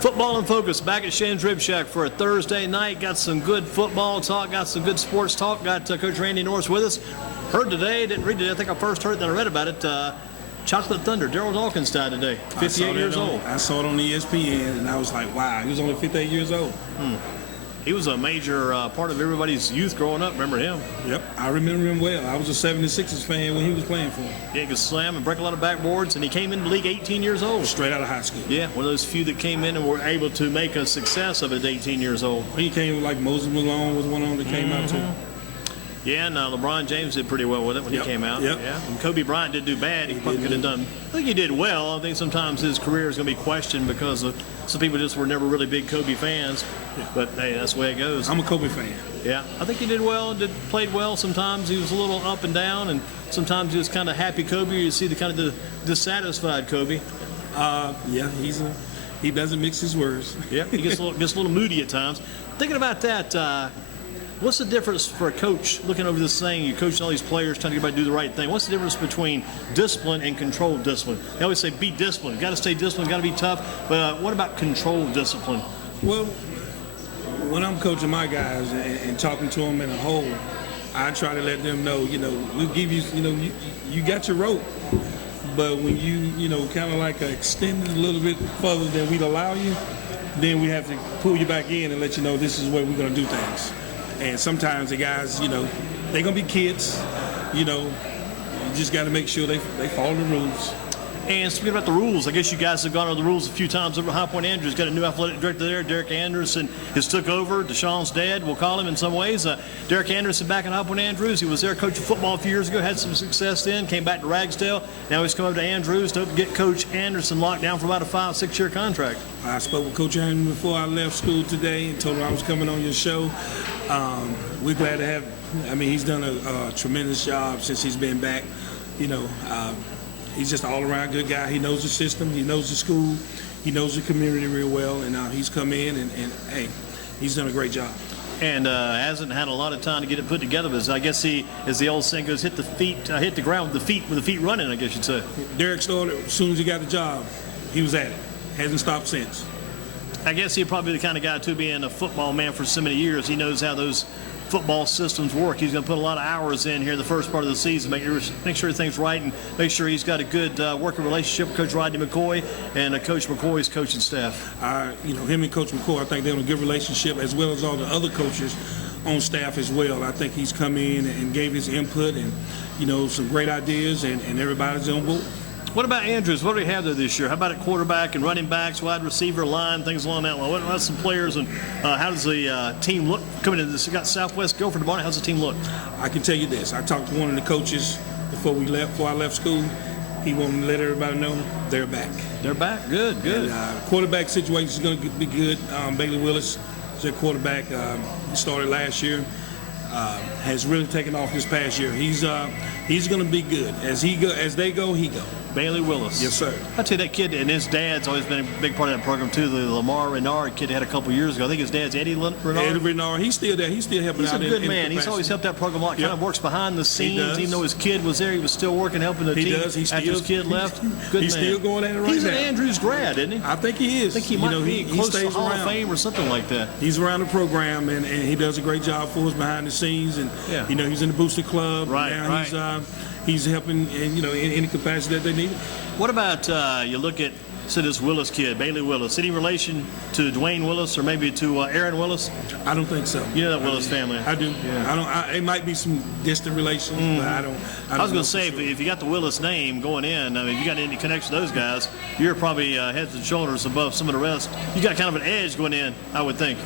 Football in Focus back at Shane's Rib Shack for a Thursday night. Got some good football talk, got some good sports talk. Got Coach Randy Norris with us. Heard today, didn't read it. I think I first heard it, then I read about it. Chocolate Thunder, Daryl Dawkins died today, 58 years old. I saw it on ESPN, and I was like, wow, he was only 58 years old. He was a major part of everybody's youth growing up. Remember him? Yep, I remember him well. I was a 76ers fan when he was playing for him. Yeah, he could slam and break a lot of backboards, and he came into the league 18 years old. Straight out of high school. Yeah, one of those few that came in and were able to make a success of it at 18 years old. He came like Moses Malone was one of them that came out too. Yeah, and LeBron James did pretty well with it when he came out. Yep. Yeah, and Kobe Bryant didn't do bad. He probably could have done. I think he did well. I think sometimes his career is going to be questioned because of some people just were never really big Kobe fans. Yeah. But hey, that's the way it goes. I'm a Kobe fan. Yeah, I think he did well. Played well. Sometimes he was a little up and down, and sometimes he was kind of happy Kobe. You see the kind of the dissatisfied Kobe. Yeah, he doesn't mix his words. Yeah, he gets a little moody at times. Thinking about that. What's the difference for a coach looking over this thing? You're coaching all these players, trying to get everybody to do the right thing. What's the difference between discipline and controlled discipline? They always say be disciplined. You've got to stay disciplined, got to be tough. But what about controlled discipline? Well, when I'm coaching my guys and talking to them in a whole, I try to let them know, we'll give you, you got your rope. But when you, kind of like extend it a little bit further than we'd allow you, then we have to pull you back in and let you know this is where we're going to do things. And sometimes the guys, they're going to be kids, you just got to make sure they follow the rules. And speaking about the rules, I guess you guys have gone over the rules a few times over at High Point Andrews. Got a new athletic director there, Derek Anderson, has took over. Deshaun's dad, we'll call him in some ways. Derek Anderson back at High Point Andrews. He was there coaching football a few years ago, had some success then, came back to Ragsdale. Now he's come over to Andrews to get Coach Anderson locked down for about a 5-6 year contract. I spoke with Coach Anderson before I left school today and told him I was coming on your show. We're glad to have him. He's done a tremendous job since he's been back. He's just an all-around good guy. He knows the system. He knows the school. He knows the community real well. And he's come in and hey, he's done a great job. And hasn't had a lot of time to get it put together. But I guess he, as the old saying goes, hit the ground with the feet running, I guess you'd say. Derek started as soon as he got the job. He was at it. Hasn't stopped since. I guess he's probably the kind of guy, too, being a football man for so many years. He knows how those football systems work. He's going to put a lot of hours in here the first part of the season, make sure everything's right, and make sure he's got a good working relationship with Coach Rodney McCoy and Coach McCoy's coaching staff. Him and Coach McCoy, I think they're in a good relationship, as well as all the other coaches on staff as well. I think he's come in and gave his input and, some great ideas, and everybody's on board. What about Andrews? What do we have there this year? How about at quarterback and running backs, wide receiver, line, things along that line? What about some players, and how does the team look coming into this? You got Southwest Guilford tomorrow. How's the team look? I can tell you this. I talked to one of the coaches before I left school. He wanted to let everybody know they're back. They're back. Good. And, quarterback situation is going to be good. Bailey Willis is their quarterback. He started last year. Has really taken off this past year. He's going to be good. As they go, he go. Bailey Willis. Yes, sir. I tell you, that kid and his dad's always been a big part of that program too. The Lamar Renard kid had a couple years ago. I think his dad's Eddie Renard. Eddie Renard. He's still there. He's still helping out. He's a good man. He's always helped that program a lot. Kind of works behind the scenes. Even though his kid was there, he was still working, helping the team. After his kid left. Good he's man. Still going at it right now. He's an Andrews grad, isn't he? I think he is. I think he might be close to Hall of Fame or something like that. He's around the program, and he does a great job for us behind the scenes. And he's in the booster club. Right. Now he's helping, in any capacity that they need. What about you look at this Willis kid, Bailey Willis? Any relation to Dwayne Willis or maybe to Aaron Willis? I don't think so. You know that Willis family? I do. Yeah. It might be some distant relations, but I don't. I was going to say, if you got the Willis name going in, if you got any connection to those guys, you're probably heads and shoulders above some of the rest. You got kind of an edge going in, I would think.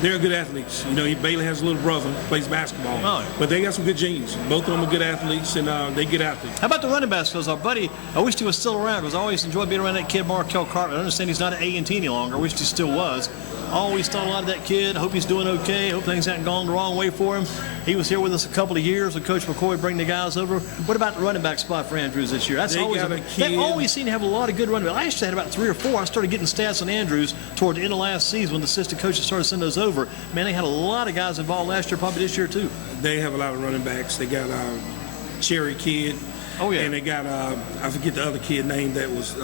They're good athletes. Bailey has a little brother, plays basketball. Oh. But they got some good genes. Both of them are good athletes, and they get athletes. How about the running backs? Because our buddy, I wish he was still around, because I always enjoyed being around that kid, Markel Carter. I understand he's not at A&T any longer. I wish he still was. Always thought a lot of that kid. I hope he's doing okay. I hope things haven't gone the wrong way for him. He was here with us a couple of years with Coach McCoy bringing the guys over. What about the running back spot for Andrews this year? They always seem to have a lot of good running backs. Last year they had about 3 or 4. I started getting stats on Andrews toward the end of last season when the assistant coaches started sending those over. Man, they had a lot of guys involved last year, probably this year too. They have a lot of running backs. They got Cherry Kid. Oh, yeah. And they got, I forget the other kid name that was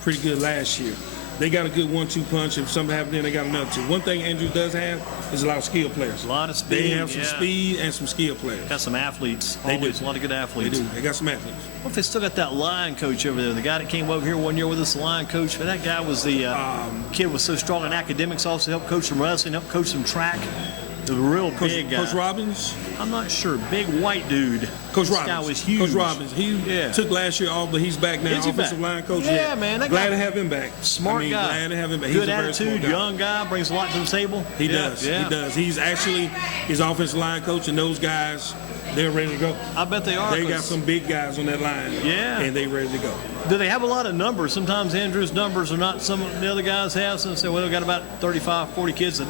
pretty good last year. they got a good 1-2 punch. If something happens, then they got another 2. One thing Andrews does have is a lot of skill players. A lot of speed. They have some speed and some skill players. Got some athletes. They Always do. a lot of good athletes. They do. They got some athletes. What if they still got that line coach over there? The guy that came over here one year with us, the line coach. But that guy was the kid was so strong in academics. Also helped coach some wrestling, helped coach some track. The real big guy. Coach Robbins? I'm not sure. Big white dude. Coach This Robbins. guy was huge. Coach Robbins. He took last year off, but he's back now. Is he Offensive back? line coach. Yeah, man. That glad guy, to have him back. Smart guy. Glad to have him back. Good He's a very smart attitude, guy. young guy, brings a lot to the table. He does. Yeah. He does. He's actually his offensive line coach, and those guys, they're ready to go. I bet they are. They got some big guys on that line. Yeah. And they ready to go. Do they have a lot of numbers? Sometimes Andrew's numbers are not some of the other guys have. So they say, well, they've got about 35, 40 kids. They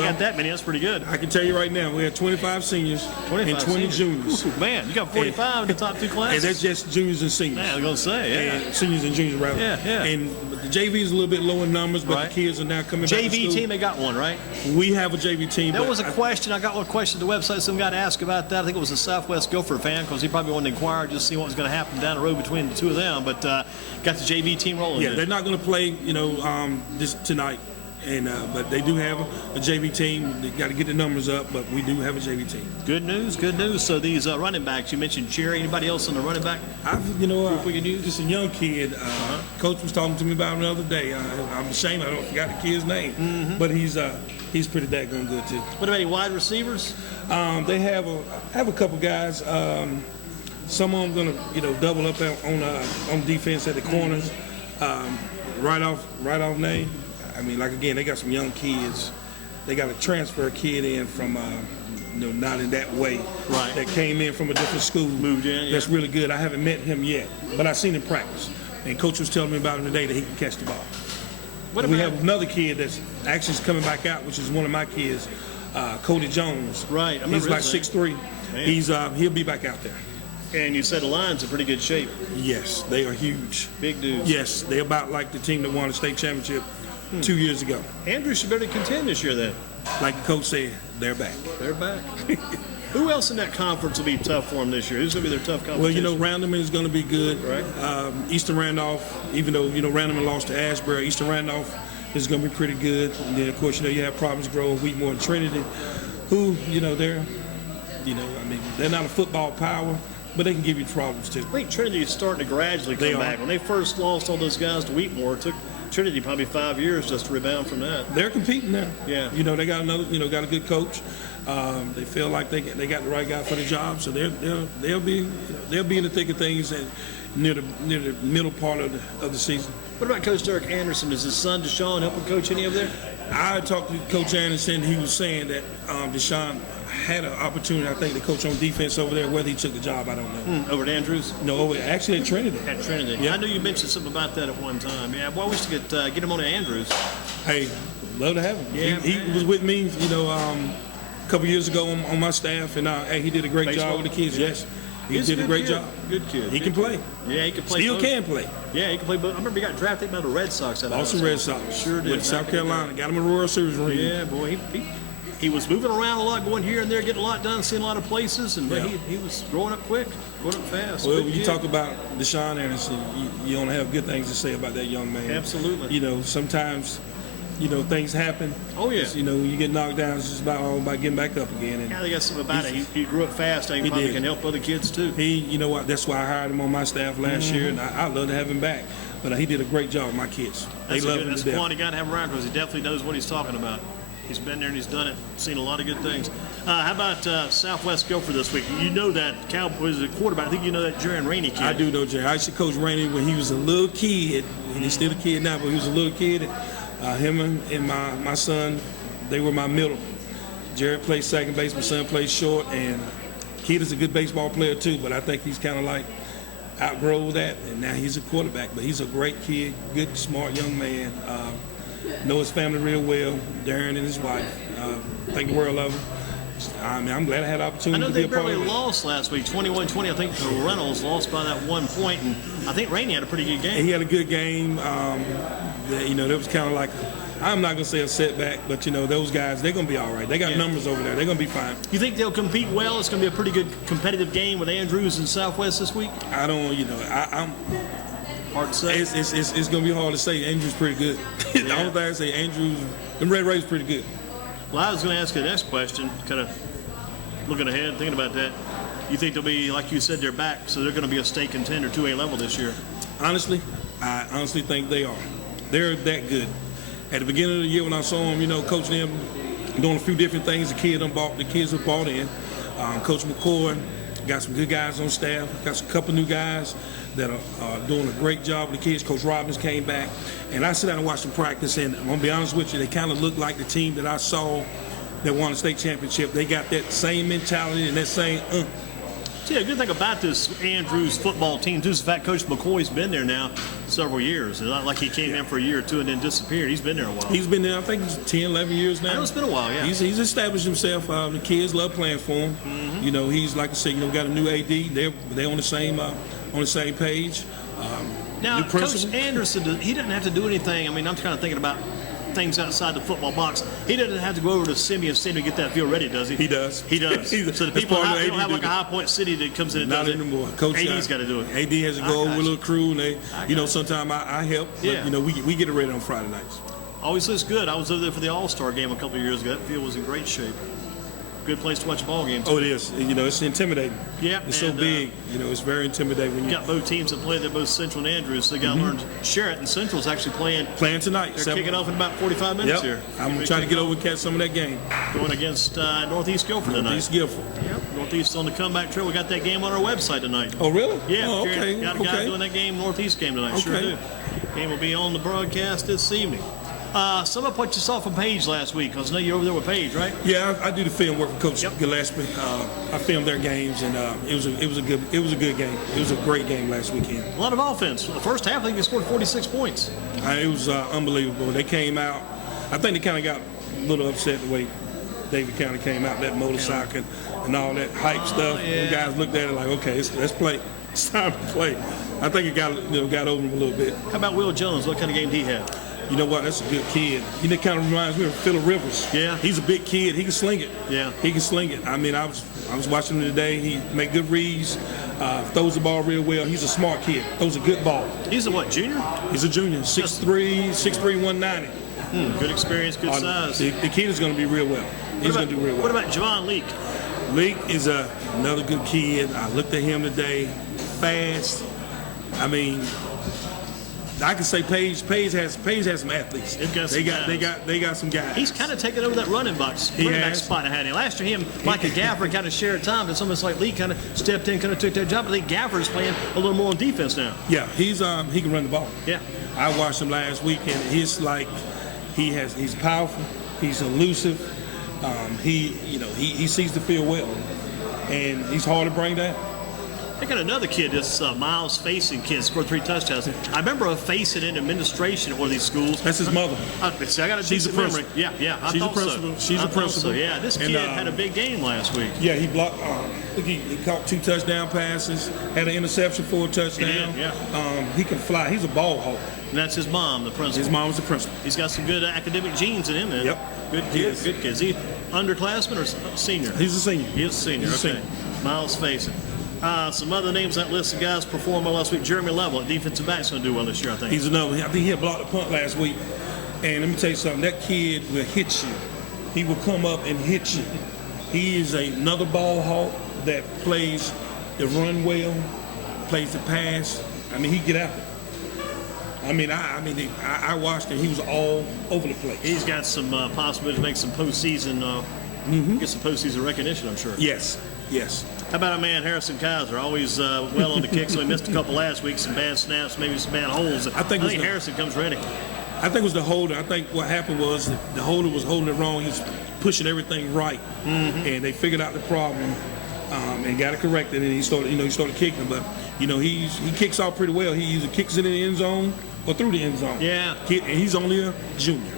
got that many. That's pretty good. I can tell you right now, we have 25 seniors 25 and 20 seniors. juniors. Ooh, man, you got 45 in the top 2 classes. And that's just juniors and seniors. Man, I was going to say, yeah. And seniors and juniors, rather. Yeah. And the JV is a little bit low in numbers, but Right. the kids are now coming back to JV school. team, they got one, right? We have a JV team. There but was a question. I got one question on the website. Some guy asked about that. I think it was a Southwest Gopher fan because he probably wanted to inquire, just see what was going to happen down the road between the two of them. But got the JV team rolling. Yeah, they're not going to play, this tonight. And but they do have a JV team. They got to get the numbers up, but we do have a JV team. Good news, good news. So these running backs, you mentioned Jerry. Anybody else on the running back? We can use just a young kid. Coach was talking to me about him the other day. I'm ashamed I forgot the kid's name, but he's pretty daggone good too. What about any wide receivers? They have a couple guys. Some of them gonna double up on defense at the corners. Right off name. I mean, like again, they got some young kids. They got a transfer kid in from, not in that way. Right. That came in from a different school. Moved in, yeah. That's really good. I haven't met him yet, but I've seen him practice. And Coach was telling me about him today that he can catch the ball. We have another kid that's actually coming back out, which is one of my kids, Cody Jones. Right. I remember He's like his name. 6'3". He'll be back out there. And you said the line's in pretty good shape. Yes, they are huge. Big dudes. Yes, they're about like the team that won the state championship 2 years ago. Andrew should better contend this year then. Like the coach said, they're back. They're back. Who else in that conference will be tough for them this year? Who's going to be their tough competition? Well, Random is going to be good. Right. Eastern Randolph, even though, Random lost to Ashbury, Eastern Randolph is going to be pretty good. And then, of course, you have Providence Grove, Wheatmore, and Trinity, who, they're not a football power, but they can give you problems too. I think Trinity is starting to gradually come back. When they first lost all those guys to Wheatmore, it took Trinity probably 5 years just to rebound from that. They're competing now. Yeah. They got got a good coach. They feel like they got the right guy for the job, so they'll be in the thick of things and near the middle part of the season. What about Coach Derek Anderson? Is his son Deshaun helping coach any over there? I talked to Coach Anderson. He was saying that Deshaun had an opportunity, I think, to coach on defense over there. Whether he took the job, I don't know. Over at Andrews? No, actually at Trinity. At Trinity. Yeah. I knew you mentioned something about that at one time. Yeah, well, I wish to get him on to Andrews. Hey, love to have him. Yeah, he was with me, a couple years ago on my staff, and he did a great Baseball? job with the kids. Yeah. Yes, he He's did a great kid. job. Good kid. He can play. Yeah, he can play. Still both. can play. Yeah, he can play both. I remember he got drafted by the Red Sox. Boston Red Sox. Sure did. Went to South Carolina. Got him a World Series ring. Yeah, boy, he was moving around a lot, going here and there, getting a lot done, seeing a lot of places, and Yeah. he was growing up quick, growing up fast. Well, Good when you kid. talk about Deshaun Anderson, you only have good things to say about that young man. Absolutely. Sometimes, things happen. Oh, yeah. You get knocked down, it's just about getting back up again. And Yeah, they got something about it. He grew up fast. He probably did. can help other kids too. That's why I hired him on my staff last year, and I'd love to have him back. But he did a great job with my kids. They love him That's to a death. quality guy to have around because he definitely knows what he's talking about. He's been there and he's done it. Seen a lot of good things. How about Southwest Gopher this week? You know that Cowboys quarterback. I think you know that Jerry Rainey kid. I do know Jerry. I used to coach Rainey when he was a little kid, and he's still a kid now, but he was a little kid. Him and my son, they were my middle. Jerry plays second base, my son plays short, and kid is a good baseball player too, but I think he's kind of like outgrow that, and now he's a quarterback. But he's a great kid, good, smart young man. Know his family real well, Darren and his wife. Think the world of him. I'm glad I had the I opportunity know to they be a part barely of it. lost last week, 21-20. I think the Reynolds lost by that 1 point, and I think Rainey had a pretty good game. He had a good game. There was kind of like, I'm not going to say a setback, but, those guys, they're going to be all right. They got numbers over there. They're going to be fine. You think they'll compete well? It's going to be a pretty good competitive game with Andrews and Southwest this week? I don't, Hard to say. It's going to be hard to say. Andrew's pretty good. The only thing I say, Andrew's, the Red Rays pretty good. Well, I was going to ask you the next question, kind of looking ahead, thinking about that. You think they'll be, like you said, they're back, so they're going to be a state contender, 2A level this year? Honestly, I honestly think they are. They're that good. At the beginning of the year when I saw them, coaching them, doing a few different things, the kids have bought in. Coach McCoy got some good guys on staff, got a couple new guys that are doing a great job with the kids. Coach Robbins came back, and I sit down and watch them practice, and I'm going to be honest with you, they kind of look like the team that I saw that won the state championship. They got that same mentality and that same Yeah, the good thing about this Andrews football team, too, is the fact Coach McCoy's been there now several years. It's not like he came in for a year or two and then disappeared. He's been there a while. He's been there, I think, 10, 11 years now. I know it's been a while, yeah. He's established himself. The kids love playing for him. Mm-hmm. He's, like I said, got a new AD. They're on the same page. Now, Coach Anderson, he doesn't have to do anything. I mean, I'm kind of thinking about things outside the football box. He doesn't have to go over to Simeon Stadium to get that field ready, does he? He does. He does. So the people they don't have like a High Point City that comes in and Not does anymore. it. Coach AD's got to do it. AD has to go over with a little crew, and sometimes I help. Yeah. But, we get it ready on Friday nights. Always looks good. I was over there for the All-Star game a couple of years ago. That field was in great shape. Good place to watch a ball game, too. Oh, it is. It's intimidating. Yeah. It's so big. It's very intimidating. When you got both teams that play. They're both Central and Andrews. So they got to learn to share it. And Central's actually playing tonight. They're kicking off in about 45 minutes here. I'm trying to get over and catch some of that game. Going against Northeast Guilford tonight. Northeast Guilford. Yep. Northeast on the comeback trail. We got that game on our website tonight. Oh, really? Yeah. Oh, okay. Got a guy doing that game, Northeast game tonight. Okay. Sure do. Game will be on the broadcast this evening. Some of what you saw from Paige last week, because I know you're over there with Paige, right? Yeah, I do the film work for Coach Gillespie. I filmed their games, and it was a good game. It was a great game last weekend. A lot of offense. The first half, I think they scored 46 points. It was unbelievable. They came out. I think they kind of got a little upset the way David County came out, that motorcycle and all that hype stuff. Yeah. The guys looked at it like, okay, let's play. It's time to play. I think it got over them a little bit. How about Will Jones? What kind of game did he have? You know what? That's a good kid. He kind of reminds me of Phillip Rivers. Yeah. He's a big kid. He can sling it. Yeah. He can sling it. I mean, I was watching him today. He make good reads, throws the ball real well. He's a smart kid. Throws a good ball. He's a what, junior? He's a junior. 6'3", 190. Good experience, good size. The kid is going to be real well. He's going to do real well. What about Javon Leak? Leak is another good kid. I looked at him today. Fast. I mean, I can say Paige has some athletes. They got some guys. He's kind of taken over that running back spot I had him. Last year, him, Mike and Gafford kind of shared time, but someone like Lee kind of stepped in, kind of took that job. I think Gafford's playing a little more on defense now. Yeah, he can run the ball. Yeah. I watched him last week, and he's powerful. He's elusive. He sees the field well, and he's hard to bring down. They got another kid, this Miles Facing kid, scored 3 touchdowns. I remember Facing in administration at one of these schools. That's his mother. She's a memory. Yeah. She's a principal. She's a principal. Yeah, this kid had a big game last week. Yeah, he blocked. I think he caught 2 touchdown passes, had an interception for a touchdown. Yeah. He can fly. He's a ball hawk. And that's his mom, the principal. His mom's the principal. He's got some good academic genes in him, man. Yep. Good kid. Good kid. Is he underclassman or senior? He's a senior. He is a senior. Okay. Miles Facing. Some other names on that list of guys performed well last week. Jeremy Level, defensive back's going to do well this year, I think. He's another. I think he had blocked a punt last week. And let me tell you something. That kid will hit you. He will come up and hit you. He is another ball hawk that plays the run well, plays the pass. I mean, he get after it. I watched him. He was all over the place. He's got some possibility to make some postseason, get some postseason recognition, I'm sure. Yes. How about our man Harrison Kaiser? Always well on the kick, so he missed a couple last week, some bad snaps, maybe some bad holes. I think Harrison comes ready. I think it was the holder. I think what happened was the holder was holding it wrong. He was pushing everything right, and they figured out the problem and got it corrected. And he started kicking. But he kicks out pretty well. He either kicks it in the end zone or through the end zone. Yeah, and he's only a junior.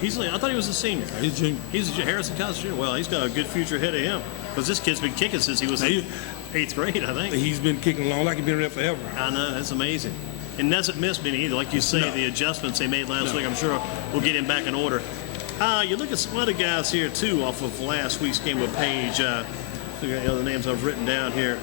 I thought he was a senior. He's a junior. He's a Harrison Kaiser junior. Well, he's got a good future ahead of him because this kid's been kicking since he was in 8th grade, I think. He's been kicking long, like he's been there forever. I know, that's amazing. And doesn't miss many either. Like you say, the adjustments they made last week, I'm sure will get him back in order. You look at some other guys here, too, off of last week's game with Paige. The other names I've written down here.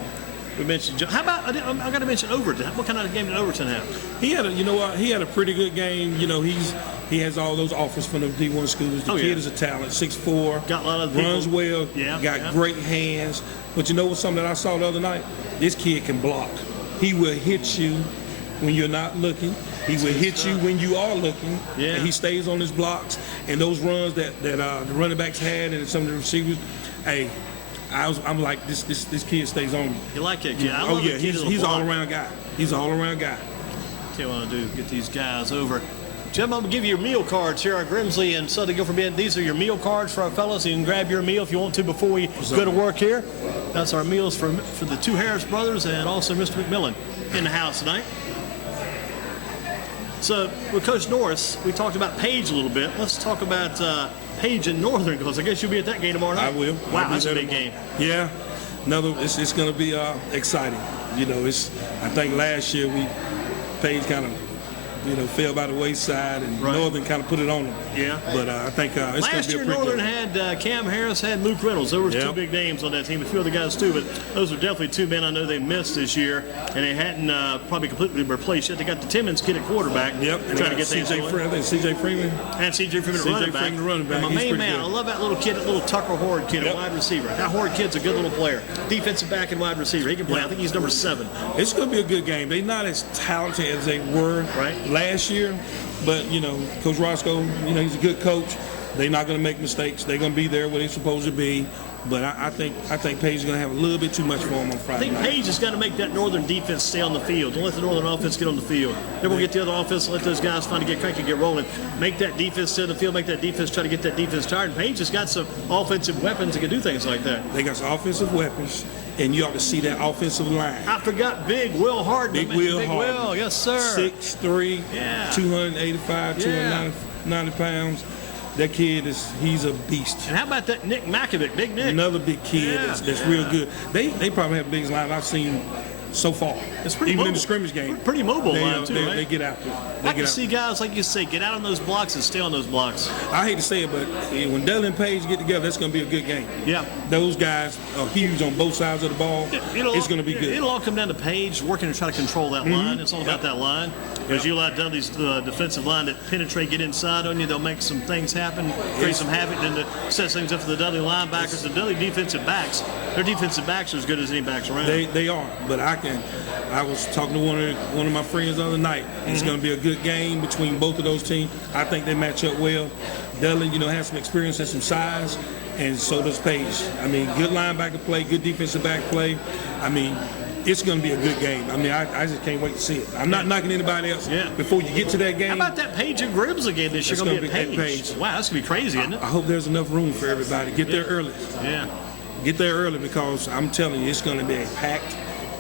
We mentioned. How about I got to mention Overton. What kind of game did Overton have? He had he had a pretty good game. You know, he has all those offers from the D1 schools. The kid is a talent, 6'4", got a lot of runs well, yeah, got great hands. But you know what? Something that I saw the other night. This kid can block. He will hit you when you're not looking. He will hit you when you are looking. Yeah. And he stays on his blocks. And those runs that the running backs had and some of the receivers, hey, I'm like, this kid stays on me. You like that kid? I Oh love yeah, the kid he's all around guy. He's all around guy. Tell you what I do, get these guys over. Jim, I'm gonna give you your meal cards here at Grimsley and Southern Guilford Bend. These are your meal cards for our fellas. You can grab your meal if you want to before we go to work here. That's our meals for the two Harris brothers and also Mr. McMillan in the house tonight. So with Coach Norris, we talked about Page a little bit. Let's talk about Page and Northern, because I guess you'll be at that game tomorrow night. I will. Wow, that's a big game. Yeah, it's going to be exciting. You know, I think last year Page kind of fell by the wayside, and Northern kind of put it on them. Yeah. But I think it's going to be a last year pretty Northern good. had Cam Harris, had Luke Reynolds. There was two big names on that team, a few other guys too, but those are definitely two men I know they missed this year, and they hadn't probably completely replaced yet. They got the Timmons kid at quarterback. Yep. And trying to get things I think C.J. Freeman. And C.J. Freeman at running back. And my He's main man, good. I love that little kid, that little Tucker Horde kid, a wide receiver. That Horde kid's a good little player. Defensive back and wide receiver. He can play. I think he's number 7. It's going to be a good game. They're not as talented as they were last year. But, Coach Roscoe, he's a good coach. They're not going to make mistakes. They're going to be there where they're supposed to be. But I think Page is going to have a little bit too much for him on Friday night. I think Page has got to make that Northern defense stay on the field. Don't let the Northern offense get on the field. Then we'll get the other offense, let those guys finally get cranky, get rolling. Make that defense stay on the field, make that defense try to get that defense tired. And Page has got some offensive weapons that can do things like that. They got some offensive weapons, and you ought to see that offensive line. I forgot Big Will Harden. Big Will, yes, sir. 6'3", 285, 290 pounds. That kid he's a beast. And how about that Nick Makovic, Big Nick? Another big kid that's real good. They probably have the biggest line I've seen so far. It's pretty even mobile. in the scrimmage game. Pretty mobile line too, right? They get out there. I can see guys, like you say, get out on those blocks and stay on those blocks. I hate to say it, but when Dell and Page get together, that's going to be a good game. Yeah. Those guys are huge on both sides of the ball. It's going to be good. It'll all come down to Page working to try to control that line. It's all about that line. Because you allow Dudley's defensive line to penetrate, get inside on you, they'll make some things happen, create some havoc, and to set things up for the Dudley linebackers. The Dudley defensive backs, their defensive backs are as good as any backs around. They are, but I was talking to one of my friends the other night. It's going to be a good game between both of those teams. I think they match up well. Dudley, has some experience and some size, and so does Page. I mean, good linebacker play, good defensive back play. I mean, it's going to be a good game. I mean, I just can't wait to see it. I'm not knocking anybody else. Yeah. Before you get to that game. How about that Page and Gribbs again this year? Going to be at Page. Wow, that's going to be crazy, isn't it? I hope there's enough room for everybody. Get there early. Yeah. Get there early, because I'm telling you, it's going to be a packed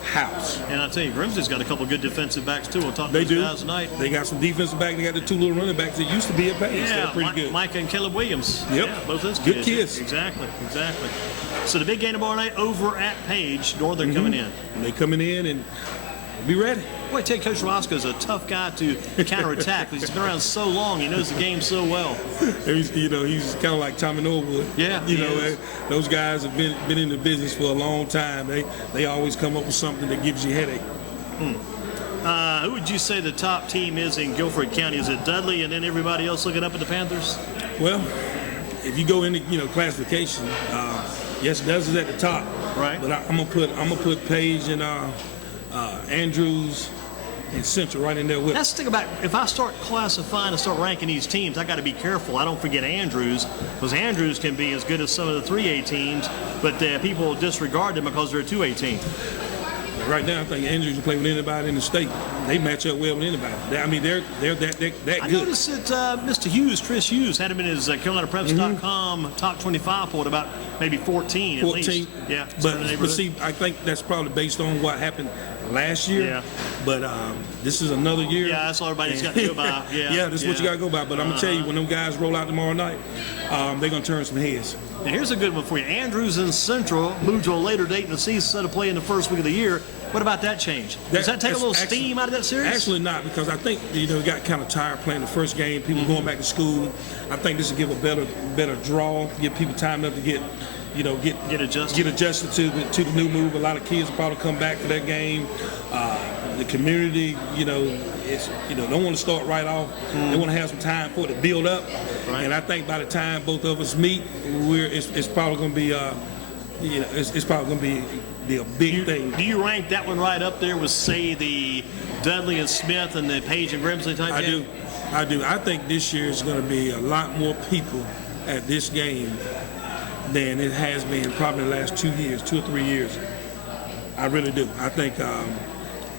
house. And I tell you, Grimsley's got a couple good defensive backs too on top of They those do. guys tonight. They got some defensive back. They got the 2 little running backs that used to be at Page. Yeah, They're pretty good. Micah and Caleb Williams. Yep. Yeah, both those Good kids. Exactly. So the big game tomorrow night over at Page. Northern coming in. And they coming in and be ready. Boy, I tell you, Coach Roscoe's a tough guy to counterattack. He's been around so long. He knows the game so well. He's kind of like Tommy Norwood. Yeah, those guys have been in the business for a long time. They always come up with something that gives you a headache. Who would you say the top team is in Guilford County? Is it Dudley and then everybody else looking up at the Panthers? Well, if you go into classification, yes, Dudley's is at the top. Right. But I'm gonna put Page and Andrews and Central right in there with. That's the thing about, if I start classifying and start ranking these teams, I got to be careful. I don't forget Andrews, because Andrews can be as good as some of the 3A teams, but people disregard them because they're a 2A team. Right now, I think Andrews can play with anybody in the state. They match up well with anybody. I mean, they're that good. I noticed that Mr. Hughes, Chris Hughes, had him in his CarolinaPreps.com top 25 poll at about maybe 14 at least. Yeah. But see, I think that's probably based on what happened last year. Yeah. But this is another year. Yeah, that's all everybody's got to go by. Yeah, that's what you got to go by. But I'm going to tell you, when them guys roll out tomorrow night, they're going to turn some heads. Now, here's a good one for you. Andrews and Central moved to a later date in the season instead of playing the first week of the year. What about that change? Does that take a little steam out of that series? Actually not, because I think we got kind of tired playing the first game. People going back to school. I think this will give a better draw, give people time enough to get get adjusted to the new move. A lot of kids will probably come back for that game. The community, don't want to start right off. They want to have some time for it to build up. Right. And I think by the time both of us meet, it's probably going to be it's probably going to be a big thing. Do you rank that one right up there with, say, the Dudley and Smith and the Page and Grimsley type game? I do. I think this year is going to be a lot more people at this game than it has been probably the last 2 or 3 years. I really do. I think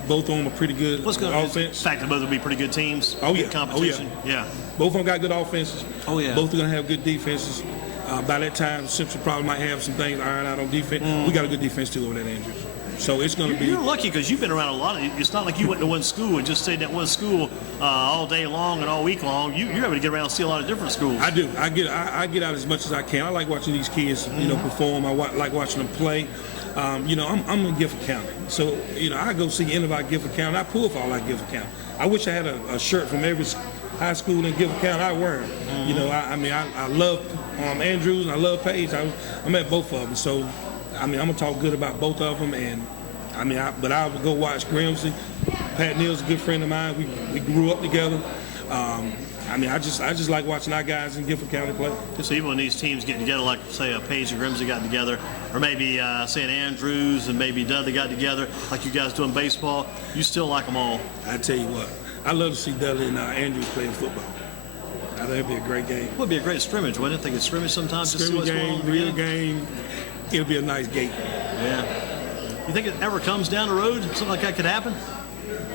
both of them are pretty good offense. In fact, both will be pretty good teams. Oh, yeah. Good competition. Oh, yeah. Both of them got good offenses. Oh, yeah. Both are going to have good defenses. By that time, Simpson probably might have some things ironed out on defense. We got a good defense, too, over that, Andrews. So it's going to be... You're lucky because you've been around a lot. It's not like you went to one school and just stayed at one school all day long and all week long. You're able to get around and see a lot of different schools. I do. I get out as much as I can. I like watching these kids, perform. I like watching them play. I'm in Gifford County. So, I go see any of our Gifford County. I pull for all our Gifford County. I wish I had a shirt from every high school in Gifford County. I wear them. I love Andrews and I love Page. I'm at both of them. So, I'm going to talk good about both of them. And, but I would go watch Grimsley. Pat Neal's a good friend of mine. We grew up together. I just like watching our guys in Gifford County play. So even when these teams get together, like say a Page and Grimsley got together, or maybe St. Andrews and maybe Dudley got together, like you guys do in baseball, you still like them all. I tell you what, I love to see Dudley and Andrews playing football. I think it'd be a great game. It would be a great scrimmage, wouldn't it? They could scrimmage sometimes. Scrimmage game, real game. It'll be a nice game. Yeah. You think it ever comes down the road? Something like that could happen?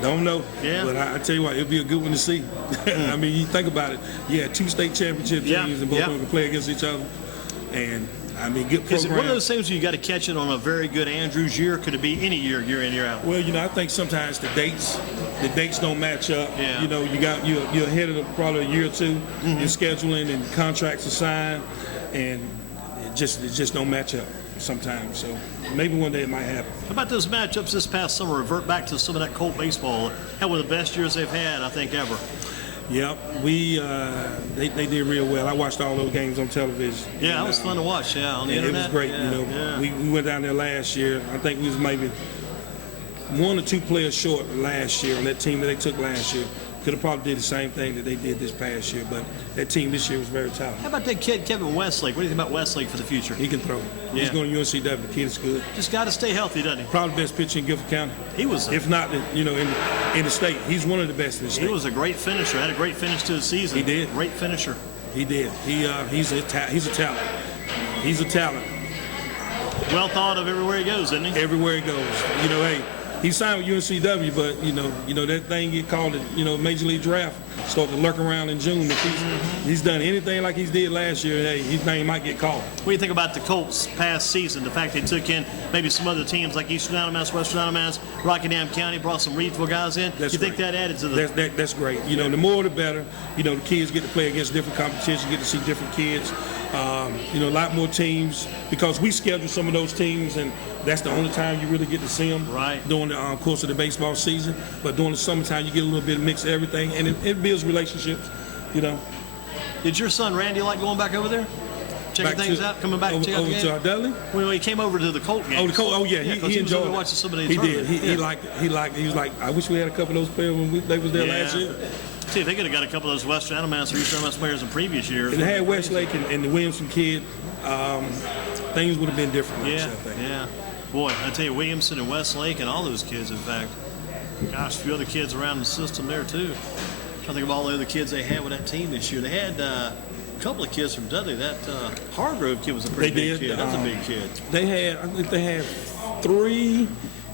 Don't know. Yeah. But I tell you what, it'll be a good one to see. You think about it. You had 2 state championship teams and both of them can play against each other. And, good program. Is it one of those things where you got to catch it on a very good Andrews year? Could it be any year in, year out? Well, I think sometimes the dates don't match up. Yeah. You're ahead of probably a year or two in scheduling and contracts are signed, and it just don't match up sometimes. So maybe one day it might happen. How about those matchups this past summer? Revert back to some of that Colt baseball. Had one of the best years they've had, I think, ever. Yep, they did real well. I watched all those games on television. Yeah, that was fun to watch. Yeah, on the internet. It was great. Yeah. We went down there last year. I think we was maybe 1 or 2 players short last year on that team that they took last year. Could have probably did the same thing that they did this past year, but that team this year was very talented. How about that kid, Kevin Westlake? What do you think about Westlake for the future? He can throw. Yeah. He's going to UNCW. The kid is good. Just got to stay healthy, doesn't he? Probably the best pitcher in Gifford County. He was. If not, in the state. He's one of the best in the state. He was a great finisher. Had a great finish to the season. He did. Great finisher. He did. He's a talent. He's a talent. Well thought of everywhere he goes, isn't he? Everywhere he goes. Hey, he signed with UNCW, but that thing get called Major League Draft start to lurk around in June. If he's done anything like he did last year, hey, his name might get called. What do you think about the Colts past season? The fact they took in maybe some other teams like Eastern Alabama, Western Alabama, Rockingham County, brought some regional guys in. That's think great. that added to the? That's great. The more the better. The kids get to play against different competitions, get to see different kids. A lot more teams because we schedule some of those teams, and that's the only time you really get to see them. Right. During the course of the baseball season, but during the summertime you get a little bit of mix of everything, and it builds relationships. Did your son Randy like going back over there, checking things out, coming back over, to check out the game? to our Dudley? Well, he came over to the Colt game. Oh, the Colt. Oh, yeah, he enjoyed it. Watching some of the he tournament. did. He was like, I wish we had a couple of those players when they was there last year. See, if they could have got a couple of those Western Alabama or Eastern Alabama players in previous years. And they had Westlake and the Williamson kid. Things would have been different. Yeah, yeah. Boy, I tell you, Williamson and Westlake and all those kids, in fact. Gosh, a few other kids around the system there, too. I think of all the other kids they had with that team this year. They had a couple of kids from Dudley. That Hargrove kid was a pretty big kid. That's a big kid. I think they had 3.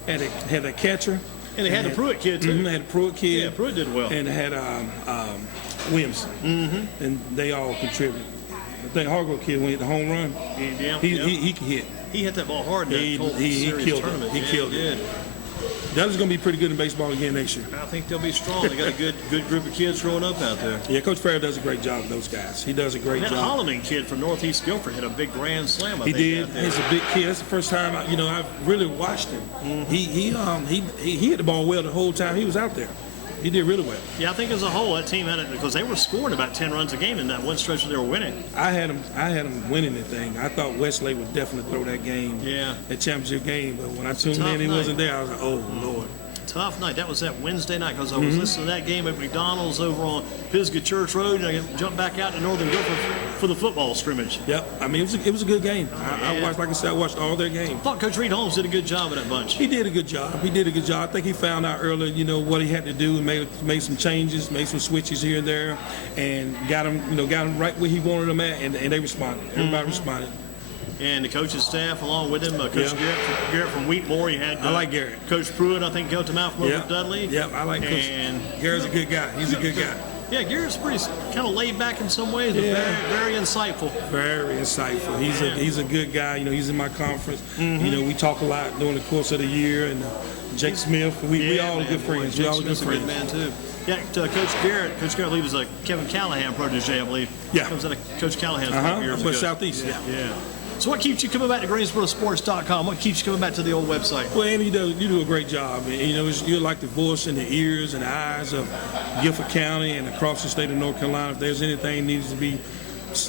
Had a catcher. And they had the Pruitt kid, too. They had a Pruitt kid. Yeah, Pruitt did well. And they had Williamson. And they all contributed. I think Hargrove kid went the home run. He can hit. He hit that ball hard in that Colt Series killed tournament. He killed it. Dudley's going to be pretty good in baseball again next year. I think they'll be strong. They got a good group of kids growing up out there. Yeah, Coach Farrell does a great job with those guys. He does a great job. That Holloman kid from Northeast Guilford hit a big grand slam. He did. He's a big kid. That's the first time I've really watched him. He hit the ball well the whole time he was out there. He did really well. Yeah, I think as a whole, that team had it because they were scoring about 10 runs a game in that one stretch that they were winning. I had him winning the thing. I thought Westlake would definitely throw that game, that championship game. But when I tuned in, he wasn't there. I was like, oh, Lord. Tough night. That was that Wednesday night because I was listening to that game at McDonald's over on Pisgah Church Road, and I jumped back out to Northern Guilford for the football scrimmage. Yep. I mean, it was a good game. I watched, like I said, I watched all their games. I thought Coach Reed Holmes did a good job of that bunch. He did a good job. I think he found out early, what he had to do and made some changes, made some switches here and there, and got him right where he wanted them at, and they responded. Everybody responded. And the coach's staff along with him, Coach Garrett from Wheatmore. He had I like Garrett. Coach Pruitt, I think, helped him out from over at Dudley. Yep, I like Coach. And Garrett's a good guy. He's a good guy. Yeah, Garrett's pretty kind of laid back in some ways, but very, very insightful. Very insightful. He's a good guy. He's in my conference. We talk a lot during the course of the year. And Jake Smith, we all are good friends. Jake Smith's a good man too. Yeah, Coach Garrett, I believe, is a Kevin Callahan protege, I believe. Yeah. Comes out of Coach Callahan's years ago. ago. Southeast. Yeah. So what keeps you coming back to GreensboroSports.com? What keeps you coming back to the old website? Well, Andy, you do a great job. You're like the voice and the ears and the eyes of Guilford County and across the state of North Carolina. If there's anything needs to be,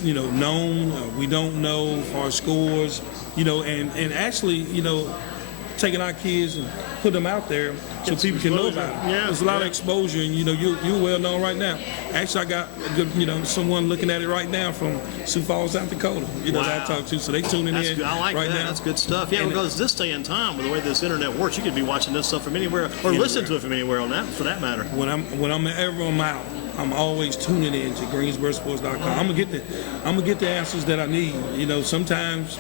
known, we don't know as far as scores, and actually, taking our kids and put them out there so people can know about it. Yeah, There's a lot of exposure, and you're well known right now. Actually, I got a good, someone looking at it right now from Sioux Falls, South Dakota. That I talked to, so they tuning in. Good. I like right that. now. That's good stuff. Yeah, because this day and time, with the way this internet works, you could be watching this stuff from anywhere or listen to it from anywhere on that, for that matter. When I'm ever out, I'm always tuning in to GreensboroSports.com. I'm gonna get the answers that I need. Sometimes,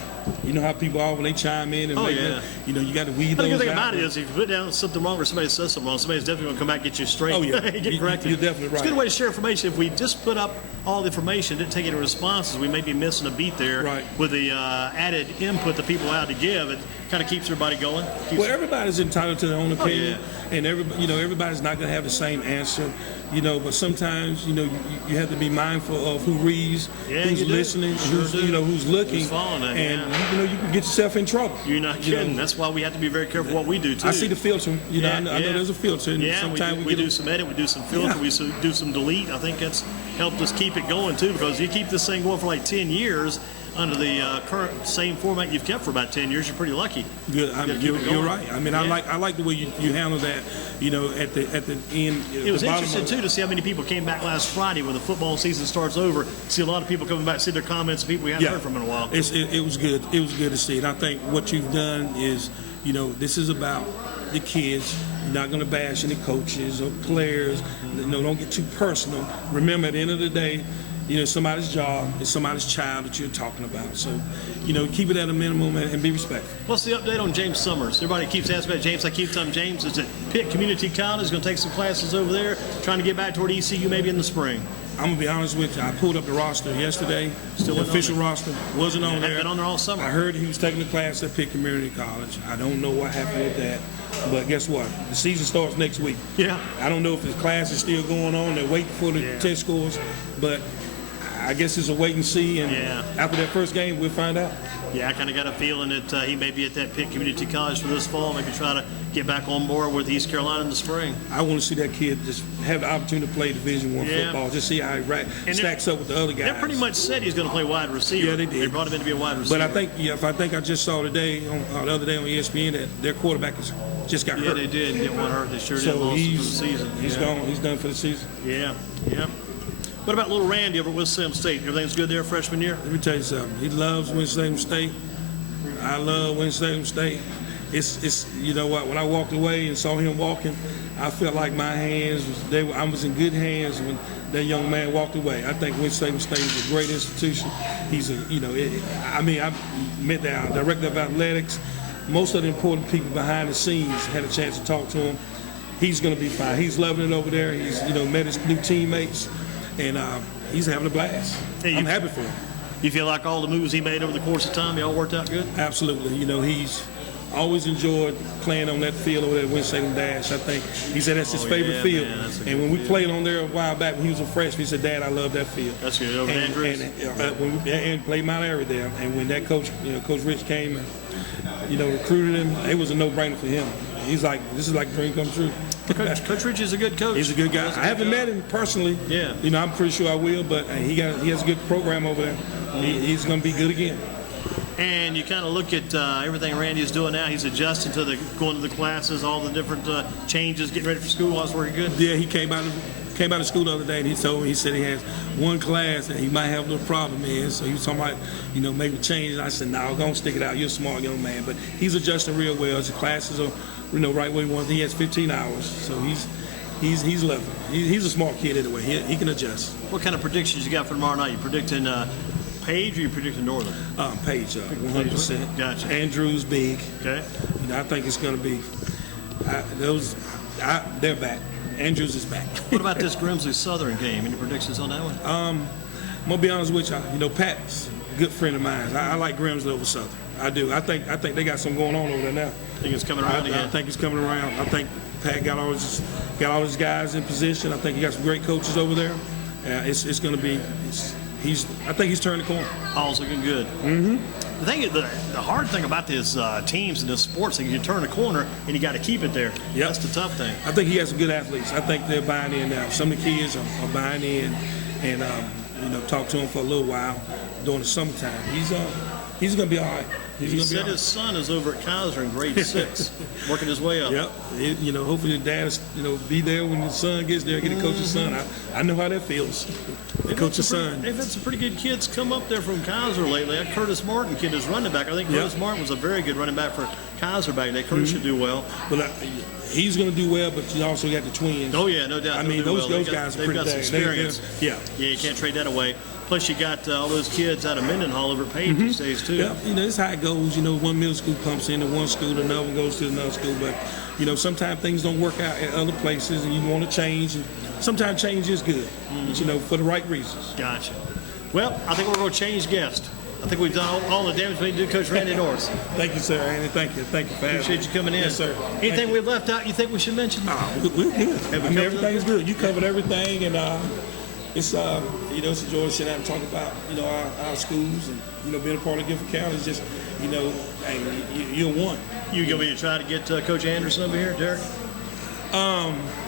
how people are when they chime in and you got to weed those out. The good thing about it is, if you put down something wrong or somebody says something wrong, somebody's definitely gonna come back and get you straight. Oh yeah, get corrected. You're definitely right. It's a good way to share information. If we just put up all the information, didn't take any responses, we may be missing a beat there. Right. With the added input that people have to give, it kind of keeps everybody going. Everybody's entitled to their own opinion, and everybody's not going to have the same answer, But sometimes, you have to be mindful of who reads, who's listening, who's looking, and you can get yourself in trouble. You're not kidding. That's why we have to be very careful what we do too. I see the filter. I know there's a filter. And sometimes we do some edit, we do some filter, we do some delete. I think that's helped us keep it going too, because you keep this thing going for like 10 years. Under the current same format you've kept for about 10 years, you're pretty lucky. Good. You're right. I mean, I like the way you handle that. At the end. It was interesting too to see how many people came back last Friday when the football season starts over. See a lot of people coming back, see their comments, people we haven't heard from in a while. It was good. It was good to see. And I think what you've done is, this is about the kids. You're not going to bash any coaches or players. Don't get too personal. Remember, at the end of the day, somebody's job, it's somebody's child that you're talking about. So, keep it at a minimum and be respectful. What's the update on James Summers? Everybody keeps asking about James. I keep telling James is at Pitt Community College. He's going to take some classes over there, trying to get back toward ECU maybe in the spring. I'm going to be honest with you. I pulled up the roster yesterday. Still the official roster wasn't on there. Been on there all summer. I heard he was taking a class at Pitt Community College. I don't know what happened with that. But guess what? The season starts next week. Yeah. I don't know if his class is still going on. They're waiting for the test scores. But I guess it's a wait and see, and after that first game, we'll find out. Yeah, I kind of got a feeling that he may be at that Pitt Community College for this fall, maybe try to get back on board with East Carolina in the spring. I want to see that kid just have the opportunity to play Division I football, just see how he stacks up with the other guys. They pretty much said he's going to play wide receiver. Yeah, they did. They brought him in to be a wide receiver. But I think I just saw today, the other day on ESPN, that their quarterback just got hurt. Yeah, they did get one hurt. They sure did. So Lost him for the season. He's gone. He's done for the season. Yeah. What about little Randy over at Winston-Salem State? Everything's good there freshman year? Let me tell you something. He loves Winston-Salem State. I love Winston-Salem State. It's what? When I walked away and saw him walking, I felt like my hands I was in good hands when that young man walked away. I think Winston-Salem State is a great institution. He's I met the director of athletics. Most of the important people behind the scenes had a chance to talk to him. He's going to be fine. He's loving it over there. He's met his new teammates. And he's having a blast. I'm happy for him. You feel like all the moves he made over the course of time, they all worked out good? Absolutely. He's always enjoyed playing on that field over there at Winston-Salem Dash. I think he said that's his favorite field. Man, and when we played on there a while back when he was a freshman, he said, "Dad, I love that field." That's good. Over Andrews. And played Mount Airy there. And when that coach, Coach Rich came and recruited him, it was a no-brainer for him. He's like, this is like a dream come true. Coach Rich is a good coach. He's a good guy. I haven't met him personally. Yeah. You know, I'm pretty sure I will, but he has a good program over there. He's going to be good again. And you kind of look at everything Randy is doing now. He's adjusting to going to the classes, all the different changes, getting ready for school. I was working good. Yeah, he came out of school the other day, and he told me, he said he has one class that he might have a little problem in. So he was talking about, maybe change. And I said, no, don't stick it out. You're a smart young man. But he's adjusting real well. His classes are, right where he wants. He has 15 hours, so he's level. He's a smart kid anyway. He can adjust. What kind of predictions you got for tomorrow night? You predicting Page or you predicting Northern? Page, 100%. Gotcha. Andrews big. Okay. I think it's going to be they're back. Andrews is back. What about this Grimsley Southern game? Any predictions on that one? I'm gonna be honest with you. Pat's a good friend of mine. I like Grimsley over Southern. I do. I think they got something going on over there now. I think it's coming around again. I think it's coming around. I think Pat got all his guys in position. I think he got some great coaches over there. It's going to be. I think he's turning the corner. All's looking good. Mm-hmm. The hard thing about these teams and this sports thing, you turn a corner and you got to keep it there. Yep. That's the tough thing. I think he has some good athletes. I think they're buying in now. Some of the kids are buying in, and talk to him for a little while during the summertime. He's going to be all right. He said his son is over at Kaiser in grade 6, working his way up. Yep. Hopefully the dad be there when the son gets there, get to coach his son. I know how that feels. Coach his son. They've had some pretty good kids come up there from Kaiser lately. That Curtis Martin kid is running back. I think Curtis Martin was a very good running back for Kaiser back then. Curtis should do well. But he's going to do well, but you also got the twins. Oh, yeah, no doubt. I mean, those guys are pretty got some experience. Yeah, you can't trade that away. Plus, you got all those kids out of Mendenhall over at Page these days, too. Yeah, it's how it goes. One middle school pumps into one school, another one goes to another school. But, sometimes things don't work out at other places, and you want to change. And sometimes change is good, but, for the right reasons. Gotcha. Well, I think we're going to change guests. I think we've done all the damage we need to do, Coach Randy Norris. Thank you, sir, Andy. Thank you for having me. Appreciate you coming in. Yes, sir. Anything we've left out you think we should mention? We're good. Everything's good. You covered everything, and it's it's a joy to sit down and talk about our schools and being a part of Gifford County is just hey, you're one. You gonna be trying to get Coach Anderson over here, Derek?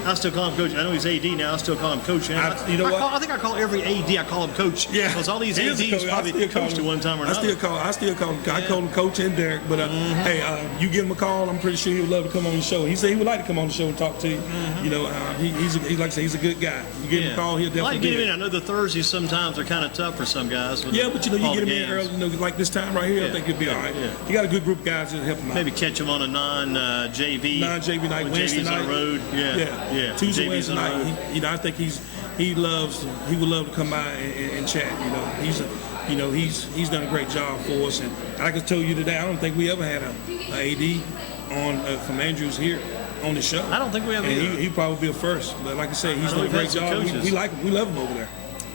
I still call him Coach. I know he's AD now. I still call him Coach. I think I call every AD. I call him Coach. Yeah, because all these ADs probably coached at one time or another. I still call him. I call him Coach and Derek. But hey, you give him a call. I'm pretty sure he would love to come on the show. He said he would like to come on the show and talk to you. He's like I say, he's a good guy. You give him a call, he'll definitely. I like to get him in. I know the Thursdays sometimes are kind of tough for some guys. But you get him in early. Like this time right here, I think he'll be all right. Yeah. You got a good group of guys that help him out. Maybe catch him on a non-JV night, Wednesday night on the road. Yeah. Tuesday, Wednesday night. I think he would love to come by and chat. He's done a great job for us, and I can tell you today, I don't think we ever had a AD on from Andrews here on the show. I don't think we have. He'd probably be a first, but like I said, he's done a great job. We like him. We love him over there.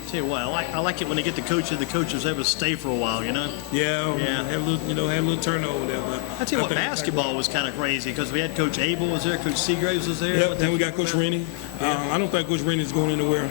Tell you what, I like it when they get the coaches able to stay for a while, Yeah. Had a little turnover there. But I tell you what, basketball was kind of crazy because we had Coach Abel was there, Coach Seagraves was there. Yep. Then we got Coach Rennie. I don't think Coach Rennie is going anywhere.